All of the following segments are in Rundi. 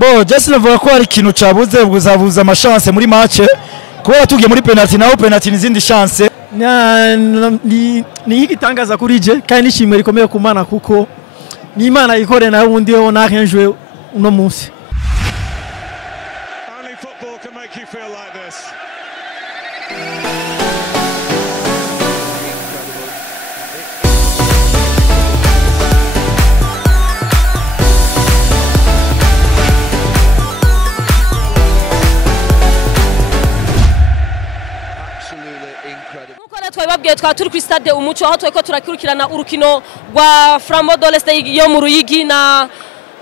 Bo Jesse navuga ko hari ikintu cabuze buzabuza amachance muri match kuba tugiye muri penalty naho penalty n'izindi chance ni igitangaza kuri je kandi nishimwe rikomeye kumana kuko ni Imana ikore na wundi ho na rien jouer uno munsi. Only football can make you feel like this. Twababwiye turi kuri stade Umuco aho tweko turakurikirana urukino rwa Flambeau yo mu Ruyigi na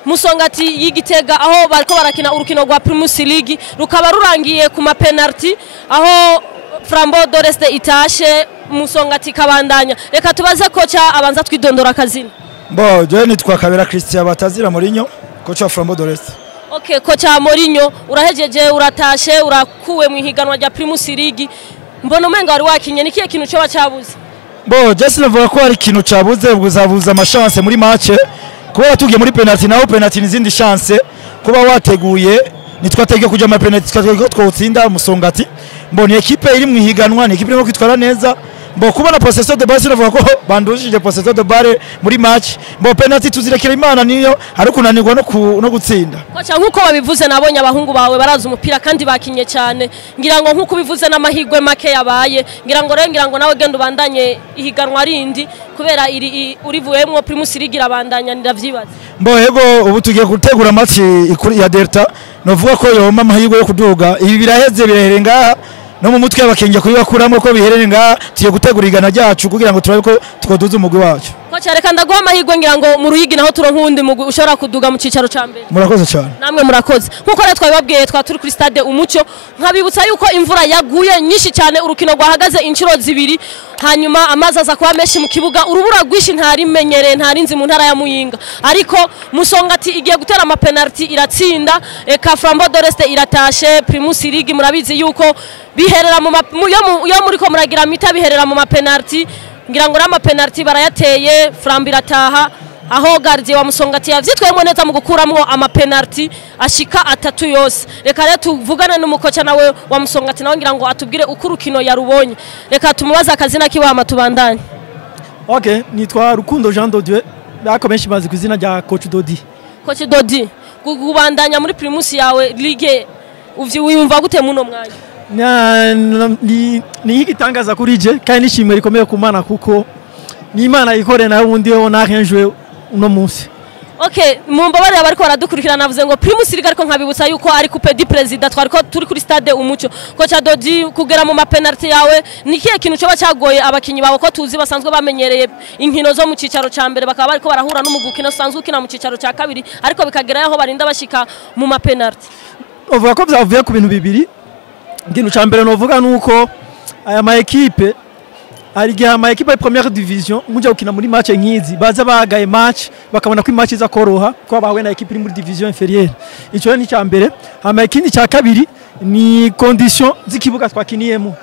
Musongati y'Igitega aho bariko barakina urukino rwa Primus League rukaba rurangiye ku ma penalty aho Flambeau itashe Musongati kabandanya. Reka tubaze kocha abanza twidondora kazina. Bo je nitwa Kabera Christian batazira Mourinho kocha wa Flambeau d'Oreste. Okay, kocha Mourinho urahejeje uratashe urakuwe mu higanwa rya Primus League. Mbona umenga wari wakinye nikiye kintu cyo bacabuze. Bo Jesse navuga ko hari ikintu cabuze buzabuza amachance muri match kuba tugiye muri penalty naho penalty n'izindi chance kuba wateguye nitwategeye kuja mu penalty twatege twotsinda Musongati. Mbona equipe iri mu higanwa ni equipe irimo kwitwara neza. Mbo kubona possession de balle navuga ko bandushije possession de balle muri match. Mbo penalty tuzirekera Imana niyo hari kunanirwa no gutsinda. Kocha nkuko babivuze nabonye abahungu bawe baraza umupira kandi bakinye cyane. Ngira ngo nkuko bivuze n'amahigwe make yabaye. Ngira ngo nawe genda ubandanye ihiganwa rindi kubera urivuyemwo Primus League irabandanya ndavyibaza. Mbo yego ubu tugiye gutegura match ya Delta novuga ko yoma amahigwe yo kuduga. Ibi biraheze bireherenga no mu mutwe abakenje kuri bakuramo ko biherere nga tiye gutegura igana ryacu kugira ngo turabe ko twoduza umugwi wacu. Kocha reka ndaguha amahigwe ngira ngo mu Ruyigi naho turonkundi mugwi ushobora kuduga mu cicaro ca mbere. Murakoze cyane. Namwe murakoze. Nkuko rero twababwiye turi kuri stade Umuco nkabibutsa yuko imvura yaguye nyinshi cyane urukino rwahagaze inshuro zibiri hanyuma amazi aza kuba menshi mu kibuga urubura rwishi ntarimenyereye ntarinzi mu ntara ya Muyinga ariko Musongati igiye gutera ama penalty iratsinda eka Flambeau iratashe Primus League murabizi yuko biherera mu yo muri ko muragira mita biherera mu ma penalty ngira ngo rama penalty barayateye Flambeau irataha aho gardien wa Musongati yavyitwemo neza mu gukuramo ama penalty ashika 3 yose. Reka rero tuvugana n'umukoca nawe wa Musongati nawe ngira ngo atubwire uko rukino yarubonye. Reka tumubaza akazina kiwama tubandanye. Okay, nitwa Rukundo Jean Dodieu bakomeshi bazi kuzina rya Coach Dodi. Coach Dodi kubandanya muri Primus yawe Ligue wiyumva gute muno mwanya? Ni igitangaza kuri je kandi nishimwe rikomeye kumana kuko ni Imana ikore na wundi ho na rien jouer uno munsi. Okay, mumbabare abariko baradukurikirana navuze ngo Primus League ariko nkabibutsa yuko ari coupe du president twariko turi kuri stade Umuco. Kocha Dodi kugera mu ma penalty yawe nikiye kintu cyo bacagoye abakinyi bawe ko tuzi basanzwe bamenyereye inkino zo mu cicaro ca mbere bakaba bariko barahura n'umugukino usanzwe ukina mu cicaro ca kabiri ariko bikagera aho barinda bashika mu ma penalty. Uvuga ko byavuye ku bintu bibiri. Ikintu ca mbere novuga nuko aya ma equipe ari gihama equipe ya première division mujya ukina muri match nkizi baza bagaye match bakabona ko match iza koroha ko bawe na equipe iri muri division inférieure. Ico ni cya mbere hama ikindi cya kabiri ni condition z'ikibuga twakiniyemo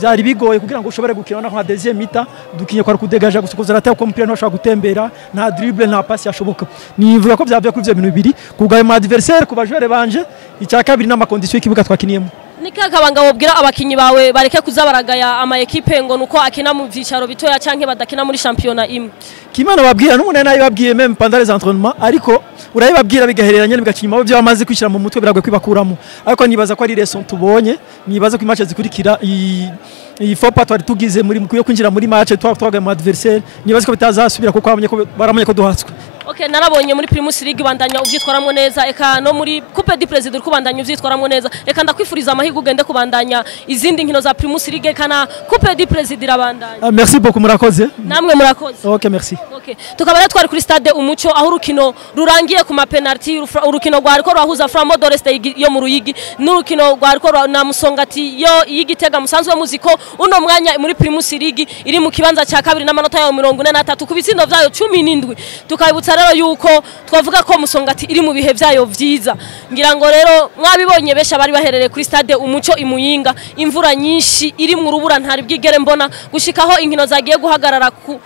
byari bigoye kugira ngo ushobore gukina nka deuxième mi-temps dukinye kwa kudegaja gusokoza rata ko umupira ntoshobora gutembera nta dribble nta pass yashoboka. Nivuga ko byavuye kuri ivyo bintu bibiri kugaye ma adversaire ku bajure banje icya kabiri na ma condition y'ikibuga twakiniyemo. Nikakabanga wobwira abakinyi bawe bareke kuzabaragaya ama equipe ngo nuko akina mu vyicaro bitoya canke badakina muri championnat imwe. Kimana babwira n'umuntu nayo babwiye même pendant les entraînements ariko urayibabwira bigahereranye bigakinyuma bo byamaze kwishira mu mutwe biragwe kwibakuramo ariko nibaza ko ari leçon tubonye nibaza ko match zikurikira iyi fopa twari tugize muri kuyo kwinjira muri match twagaye mu adversaire nibaza ko bitazasubira kuko baramenye ko duhatswe. Okay, narabonye muri Primus League bandanya uvyitwaramo neza eka no muri Coupe du President kubandanya uvyitwaramo neza eka ndakwifuriza amahirwe ugende kubandanya izindi nkino za Primus League kana Coupe du President abandanya. Merci beaucoup murakoze. Namwe murakoze. Okay, merci. Okay, tukaba twari kuri stade Umuco aho urukino rurangiye ku ma penalty urukino rwariko rwahuza Flambeau yo mu Ruyigi n'urukino rwariko na Musongati yo y'Igitega musanzwe muziko uno mwanya muri Primus League iri mu kibanza cya kabiri n'amanota yayo 43 ku bitsindo vyayo 17 tukabibutsa rero yuko twavuga ko Musongati iri mu bihe vyayo vyiza ngira ngo rero mwabibonye besha bari baherereye kuri stade Umuco imuyinga imvura nyinshi iri mu rubura ntari bwigere mbona gushikaho inkino zagiye guhagarara ku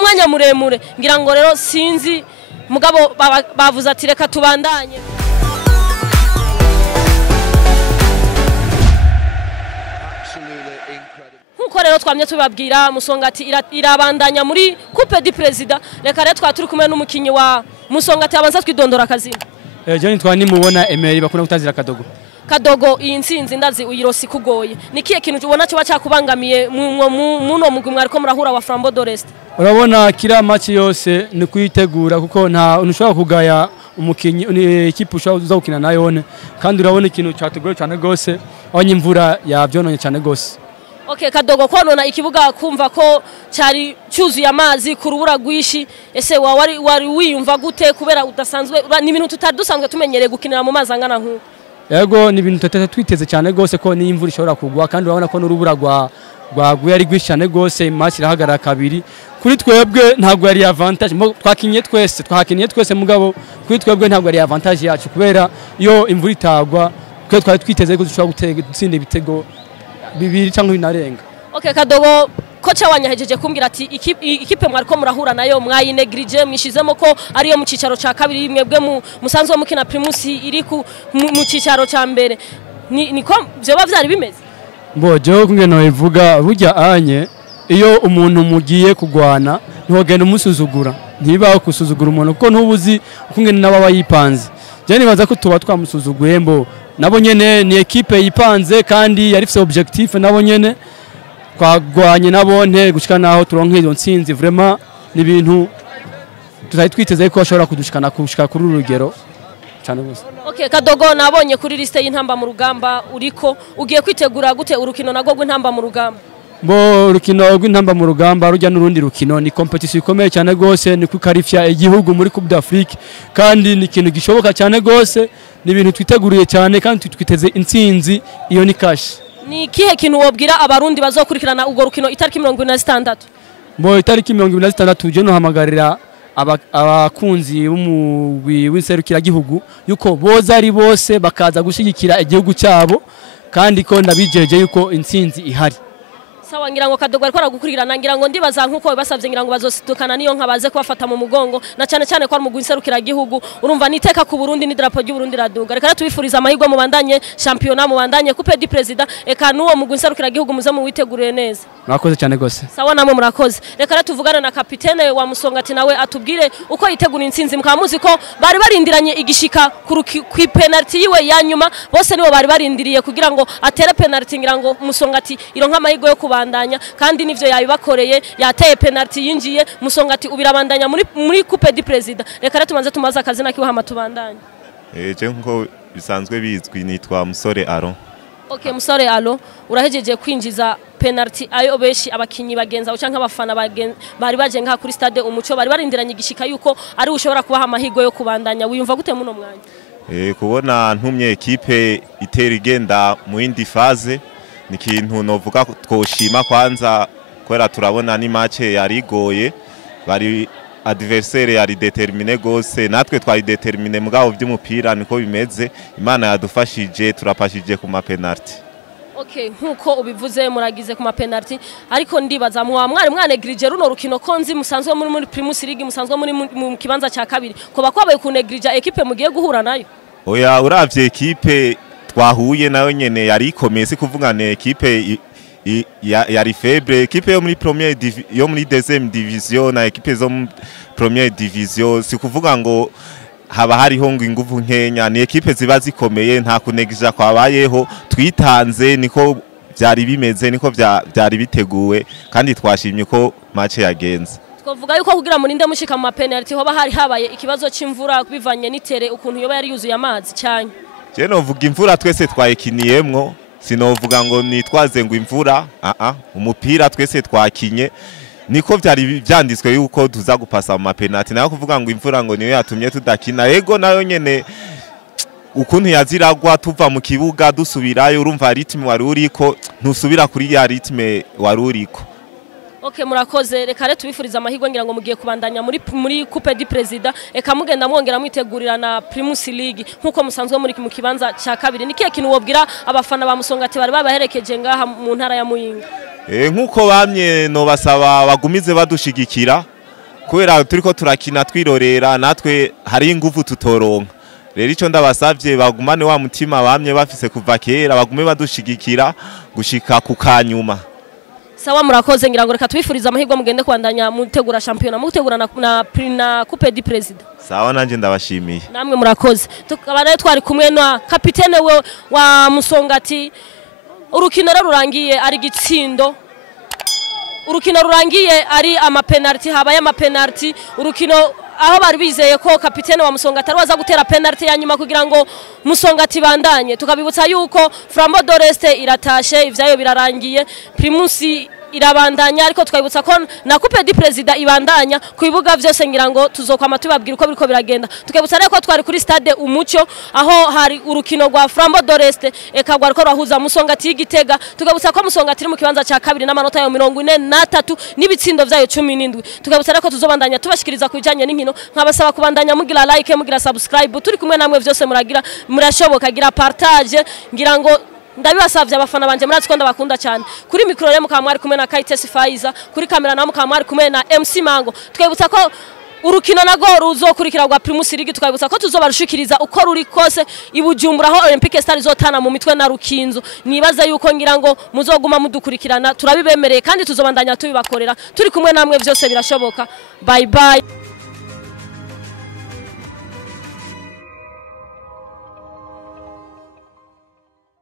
mwanya muremure ngira ngo rero sinzi mugabo bavuze ati reka tubandanye. rero twamye tubabwira Musongati irabandanya muri Coupe du President. Reka rero twaturi kumwe n'umukinyi wa Musongati abanza twidondora akazina. Je nitwa nimubona Emery bakunda kutazira Kadogo. Kadogo iyi ntsinzi ndazi uyirosi kugoye. Nikiye kintu ubona cyo cyakubangamiye muno mugwi mwariko murahura wa Flambeau d'Orest? Urabona kira match yose ni kuyitegura kuko nta unushobora kugaya umukinyi ikipe ushobora uzakina nayone kandi urabona ikintu cyateguye cyane gose abanye imvura yavyononye cyane gose. Okay, Kadogo konona ikibuga kumva ko cyari cyuzuye amazi ku rubura rwishi ese wari wiyumva gute kubera udasanzwe ni ibintu tutari dusanzwe tumenyereye gukinira mu mazi angana nku? Yego ni ibintu tutete twiteze cyane gose ko ni imvura ishobora kugwa kandi urabona ko n'urubura rwaguye ari gwishane gose match irahagarara kabiri kuri twebwe ntabwo yari avantage twakinye twese mugabo kuri twebwe ntabwo yari avantage yacu kubera iyo imvura itagwa twe twari twiteze ko dushobora gutsinda ibitego bibiri cyangwa binarenga. Okay, Kadogo kocha wanyahejeje kumbwira ati ikipe mwariko murahura nayo mwayineglige mwishizemo ko ariyo mu cicaro ca kabiri mwebwe musanzwe mukina Primus iri mu cicaro ca mbere niko byoba byari bimeze. Mboje kungeno ivuga burya anye iyo umuntu mugiye kugwana ntogenda umusuzugura ntibaho kusuzugura umuntu kuko ntubuzi kungene naba yipanze. Je nibaza ko tuba twamusuzuguye mbo nabo nyene ni equipe yipanze kandi yari fise objectif nabo nyene twagwanye nabone gushika naho turonke izo ntsinzi vraiment ni ibintu tutari twiteze ko ashobora kudushikana kushika kuri urugero cyane gose. Okay, Kadogo nabonye kuri liste y'intamba mu rugamba uriko ugiye kwitegura gute urukino nago rw'intamba mu rugamba? Bo urukino rw'intamba mu rugamba rujya n'urundi rukino ni competition ikomeye cyane gose ni kukarifya igihugu muri Coupe d'Afrique kandi ni ikintu gishoboka cyane gose ni ibintu twiteguriye cyane kandi twiteze intsinzi iyo ni cash. Ni kihe kintu wobwira abarundi bazokurikirana ugo rukino itariki 26? Bo itariki 26 je no hamagarira abakunzi b'umugwi w'inserukira gihugu yuko boza ari bose bakaza gushigikira igihugu cyabo kandi ko ndabijeje yuko intsinzi ihari. Sawa ngira ngo Kadogo ariko aragukurikirana ngira ngo ndibaza nkuko basavye ngira ngo bazosidukana niyo nkabaze kubafata mu mugongo na cyane cyane ko ari umugwi inserukira gihugu urumva niteka ku Burundi ni drapo y'u Burundi raduga. Reka tubifuriza amahirwe mu bandanye championnat mu bandanye Coupe du President eka nuwo mugwi inserukira gihugu muze mu witegurire neza. Murakoze cyane gose. Sawa namwe murakoze. Reka tuvugana na kapitene wa Musongati nawe atubwire uko yitegura intsinzi mukamuzi ko bari barindiranye igishika ku penalty yiwe ya nyuma bose nibo bari barindiriye kugira ngo atere penalty ngira ngo Musongati ironka amahirwe yo kubandanya kandi nivyo yabibakoreye yateye penalty yinjiye Musongati ubirabandanya muri Coupe du President. Reka tumanze tumaza akazina kiwe hama tubandanye. Je nko bisanzwe bizwi nitwa Musore Aro. Okay, Musore Alo urahejeje kwinjiza penalty ayo beshi abakinyi bagenza ucanka abafana bari baje nka kuri stade Umuco bari barindiranye igishika yuko ari ushobora kubaha amahirwe yo kubandanya wiyumva gute muno mwanya? Kubona ntumye equipe itera igenda mu yindi phase ni kintu novuga twoshima kwanza kwera turabona ni match yarigoye bari adversaire yari determine gose natwe twari determine mugabo by'umupira niko bimeze Imana yadufashije turapashije ku ma penalty. Okay, nkuko ubivuze muragize ku ma penalty ariko ndibaza mwari mwaneglige runo rukino konzi musanzwe muri Primus League musanzwe muri mu kibanza cya kabiri ko bakwabaye ku neglige equipe mugiye guhura nayo. Oya uravye equipe twahuye nayo nyene yari ikomeye si kuvuga ne equipe yari faible equipe yo muri deuxième division na equipe zo mu première division si kuvuga ngo haba hariho ngo inguvu nkenya ni equipe ziba zikomeye nta kunegija kwabayeho twitanze niko byari bimeze niko byari biteguwe kandi twashimye ko match yagenze. Twavuga yuko kugira murinde mushika mu penalty hoba habaye ikibazo c'imvura bivanye nitere ukuntu yoba yari yuzuye amazi cyane. Je novuga imvura twese twayikiniyemwo sinovuga ngo nitwaze ngo imvura umupira twese twakinye niko byari byanditswe yuko tuza gupasa mu penalty nayo kuvuga ngo imvura ngo niyo yatumye tudakina yego nayo nyene ukuntu yaziragwa tuva mu kibuga dusubirayo urumva ritme wari uriko ntusubira kuri ya ritme wari uriko. Okay, murakoze reka tubifuriza amahirwe ngira ngo mugiye kubandanya muri Coupe du President eka mugenda mwongera mwitegurira na Primus League nkuko musanzwe muri mu kibanza cya kabiri nikiye kintu wobwira abafana ba Musongati bari babaherekeje ngaha mu ntara ya Muyinga? Nkuko bamye no basaba bagumize badushigikira kubera turiko turakina twirorera natwe hari ingufu tutoronka rero ico ndabasavye bagumane wa mutima bamye bafise kuva kera bagume badushigikira gushika ku kanyuma. sawa murakoze ngira ngo reka tubifuriza amahirwe mugende kwandanya mutegura championnat mutegura na coupe du president sawa nanje ndabashimiye namwe murakoze tukaba rero twari kumwe na kapitene wa Musongati urukino rurangiye ari gitsindo urukino rurangiye ari amapenalty habaye amapenalty urukino aho bari bizeye ko kapitene wa Musongati waza gutera penalty ya nyuma kugira ngo Musongati bandanye tukabibutsa yuko Flambeau d'Oreste iratashe ivyayo birarangiye Primus irabandanya ariko twabibutsa ko na coupe du president ibandanya kubibuga vyose ngira ngo tuzokwama tubabwira uko biriko biragenda tukabutsa rero ko twari kuri stade Umucyo aho hari urukino rwa Flambeau d'Oreste ekagwa ariko rahuza Musongati y'Igitega tukabutsa ko Musongati iri mu kibanza ca kabiri n'amanota yo 43 n'ibitsindo vyayo 17 tukabutsa rero ko tuzobandanya tubashikiriza kubijanye n'inkino nkabasaba kubandanya mugira like mugira subscribe turi kumwe namwe vyose muragira murashoboka gira partage ngira ngo ndabibasavye abafana banje muratsi ko ndabakunda cyane kuri micro rero mukamwari kumwe na Kaites Faiza kuri kamera na mukamwari kumwe na MC Mango twebutsa ko urukino nago ruzokurikira rwa Primus League tukabutsa ko tuzobarushikiriza uko ruri kose ibujumbura aho Olympique Stars zotana mu mitwe na Rukinzo nibaza yuko ngira ngo muzoguma mudukurikirana turabibemereye kandi tuzobandanya tubibakorera turi kumwe namwe vyose birashoboka bye bye